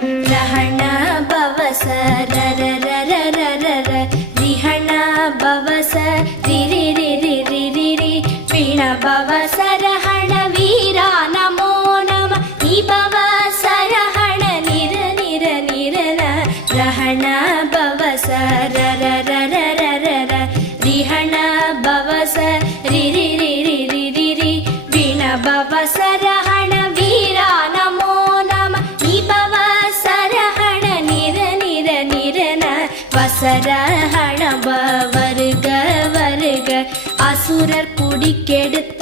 ரஹண பவச ரர ரர ரர ர ரிஹண பவச ரிரி ரிரி ரிரி ரி வீண பவச ரஹண வீரா நமோ நம நிபவ சரஹண நிர நிர நிரன ரஹண பவச ரர ரர ரர ர ரிஹண பவச ரிரி ரிரி ரிரி ரி வீண பவச ரஹண வீரா நமோ நம நிபவ சரஹண நிர நிர நிரன வசரஹண வருக வருக அசுரர் குடிக்கெடுத்த